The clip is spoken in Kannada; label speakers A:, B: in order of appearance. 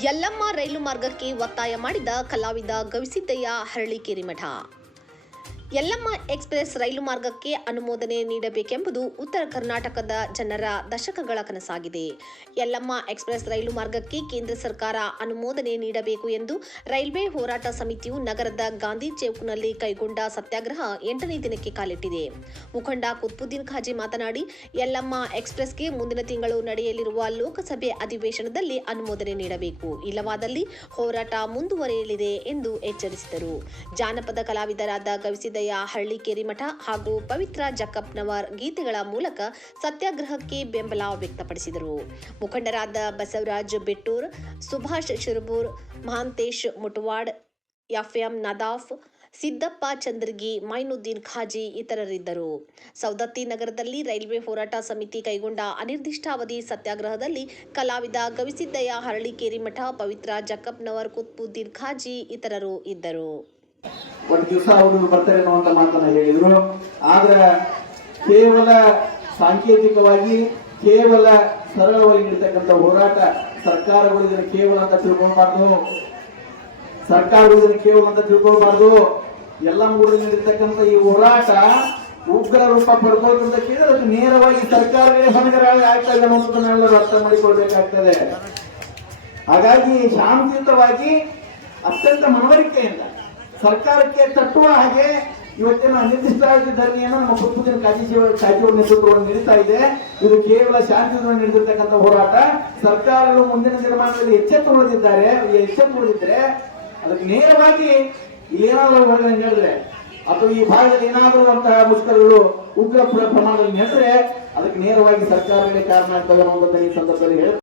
A: ಯಲ್ಲಮ್ಮ ರೈಲು ಮಾರ್ಗಕ್ಕೆ ಒತ್ತಾಯ ಮಾಡಿದ ಕಲಾವಿದ ಗವಿಸಿದ್ದಯ್ಯ ಹರಳಿಕೇರಿ ಮಠ. ಯಲ್ಲಮ್ಮ ಎಕ್ಸ್ಪ್ರೆಸ್ ರೈಲು ಮಾರ್ಗಕ್ಕೆ ಅನುಮೋದನೆ ನೀಡಬೇಕೆಂಬುದು ಉತ್ತರ ಕರ್ನಾಟಕದ ಜನರ ದಶಕಗಳ ಕನಸಾಗಿದೆ. ಯಲ್ಲಮ್ಮ ಎಕ್ಸ್ಪ್ರೆಸ್ ರೈಲು ಮಾರ್ಗಕ್ಕೆ ಕೇಂದ್ರ ಸರ್ಕಾರ ಅನುಮೋದನೆ ನೀಡಬೇಕು ಎಂದು ರೈಲ್ವೆ ಹೋರಾಟ ಸಮಿತಿಯು ನಗರದ ಗಾಂಧಿ ಚೌಕ್ನಲ್ಲಿ ಕೈಗೊಂಡ ಸತ್ಯಾಗ್ರಹ ಎಂಟನೇ ದಿನಕ್ಕೆ ಕಾಲಿಟ್ಟಿದೆ. ಮುಖಂಡ ಕುತ್ಬುದ್ದೀನ್ ಖಾಜಿ ಮಾತನಾಡಿ, ಯಲ್ಲಮ್ಮ ಎಕ್ಸ್ಪ್ರೆಸ್ಗೆ ಮುಂದಿನ ತಿಂಗಳು ನಡೆಯಲಿರುವ ಲೋಕಸಭೆ ಅಧಿವೇಶನದಲ್ಲಿ ಅನುಮೋದನೆ ನೀಡಬೇಕು. ಇಲ್ಲವಾದಲ್ಲಿ ಹೋರಾಟ ಮುಂದುವರಿಯಲಿದೆ ಎಂದು ಎಚ್ಚರಿಸಿದರು. ಜಾನಪದ ಕಲಾವಿದರಾದ ಗವಿಸಿದ್ದಯ್ಯ ಹಳ್ಳಿಕೇರಿ ಮಠ ಹಾಗೂ ಪವಿತ್ರ ಜಕ್ಕಪ್ಪನವರ್ ಗೀತೆಗಳ ಮೂಲಕ ಸತ್ಯಾಗ್ರಹಕ್ಕೆ ಬೆಂಬಲ ವ್ಯಕ್ತಪಡಿಸಿದರು. ಮುಖಂಡರಾದ ಬಸವರಾಜ್ ಬಿಟ್ಟೂರ್, ಸುಭಾಷ್ ಶಿರಬೂರ್, ಮಹಾಂತೇಶ್ ಮುಟವಾಡ್, ಎಫ್ಎಂ ನದಾಫ್, ಸಿದ್ದಪ್ಪ ಚಂದ್ರಗಿ, ಮೈನುದ್ದೀನ್ ಖಾಜಿ ಇತರರಿದ್ದರು. ಸೌದತ್ತಿ ನಗರದಲ್ಲಿ ರೈಲ್ವೆ ಹೋರಾಟ ಸಮಿತಿ ಕೈಗೊಂಡ ಅನಿರ್ದಿಷ್ಟಾವಧಿ ಸತ್ಯಾಗ್ರಹದಲ್ಲಿ ಕಲಾವಿದ ಗವಿಸಿದ್ದಯ್ಯ ಹರಳಿಕೇರಿ ಮಠ, ಪವಿತ್ರ ಜಕ್ಕಪ್ಪನವರ್ ಕುತ್ಬುದ್ದೀನ್ ಖಾಜಿ ಇತರರು ಇದ್ದರು.
B: ಒಂದು ದಿವಸ ಅವರು ಬರ್ತಾರೆ ಅನ್ನುವಂತ ಮಾತನ್ನ ಹೇಳಿದ್ರು. ಆದ್ರೆ ಕೇವಲ ಸಾಂಕೇತಿಕವಾಗಿ, ಕೇವಲ ಸರಳವಾಗಿ ನಡೀತಕ್ಕಂತ ಹೋರಾಟ ಸರ್ಕಾರಗಳು ಇದನ್ನು ಕೇವಲ ಅಂತ ತಿಳ್ಕೊಳ್ಬಾರ್ದು. ಸರ್ಕಾರಗಳು ಇದನ್ನು ಕೇವಲ ಅಂತ ತಿಳ್ಕೊಳ್ಬಾರ್ದು. ಎಲ್ಲ ಮೂಡಲ್ಲಿ ನಡೀತಕ್ಕಂಥ ಈ ಹೋರಾಟ ಉಗ್ರ ರೂಪ ಪಡ್ಕೊಳ್ಳೋದ್ರಿಂದ ಕೇಳಿದ್ರೆ ಅದು ನೇರವಾಗಿ ಸರ್ಕಾರಗಳೇ ಹೊಣೆಗಾರ ಆಗ್ತಾ ಇದೆ ಅನ್ನೋದನ್ನೆಲ್ಲರೂ ಅರ್ಥ ಮಾಡಿಕೊಳ್ಬೇಕಾಗ್ತದೆ. ಹಾಗಾಗಿ ಶಾಂತಿಯುತವಾಗಿ ಅತ್ಯಂತ ಮನವರಿಕೆಯಿಂದ ಸರ್ಕಾರಕ್ಕೆ ತಟ್ಟುವ ಹಾಗೆ ಇವತ್ತಿನ ನಿರ್ದಿಷ್ಟ ಧರಣಿಯನ್ನು ನಮ್ಮ ಕುಟುಂಬದ ಕಾಜಿ ಕಾಜಿ ನೇತೃತ್ವವನ್ನು ನಡೀತಾ ಇದೆ. ಇದು ಕೇವಲ ಶಾಂತಿಯನ್ನು ನಡೆದಿರ್ತಕ್ಕಂಥ ಹೋರಾಟ. ಸರ್ಕಾರಗಳು ಮುಂದಿನ ದಿನಮಾನದಲ್ಲಿ ಎಚ್ಚೆತ್ತುಕೊಳ್ಳದಿದ್ದಾರೆ ಎಚ್ಚೆತ್ತುಕೊಳ್ಳದಿದ್ರೆ ಅದಕ್ಕೆ ನೇರವಾಗಿ ಏನಾದರೂ ನಡೆದ್ರೆ, ಅಥವಾ ಈ ಭಾಗದಲ್ಲಿ ಏನಾದರೂ ಅಂತಹ ಮುಷ್ಕರಗಳು ಉಗ್ರ ಪ್ರ- ಪ್ರಮಾಣದಲ್ಲಿ ನಡೆದ್ರೆ, ಅದಕ್ಕೆ ನೇರವಾಗಿ ಸರ್ಕಾರಗಳೇ ಕಾರಣ ಆಗ್ತವೆ ಅನ್ನೋದನ್ನ ಈ ಸಂದರ್ಭದಲ್ಲಿ ಹೇಳ್ತಾರೆ